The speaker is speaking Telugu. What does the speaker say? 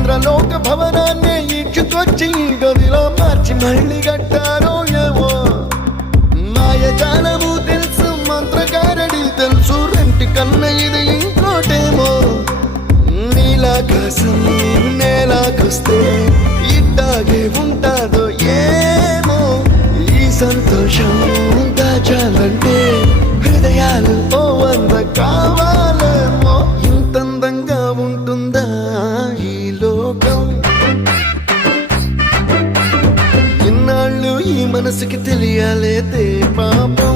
ఇంద్రలోక భవనాన్ని ఈడ్చుకొచ్చి గదిలో మార్చి మళ్ళీ కట్టారో ఏమో మాయజాలము తెలుసు మంత్రగారడి తెలుసు రెంటి కన్న ఇది ఇంకోటేమో నీలాకాశం నేలాకొస్తే ఇట్టాగే ఉంటాదో ఏమో ఈ సంతోషం దాచాలంటే హృదయాలు ఓ వంద కావాలేమో ఇంతందంగా ఉంటుందా ఈ లోకం ఇన్నాళ్ళు ఈ మనసుకి తెలియాలేదే పాపం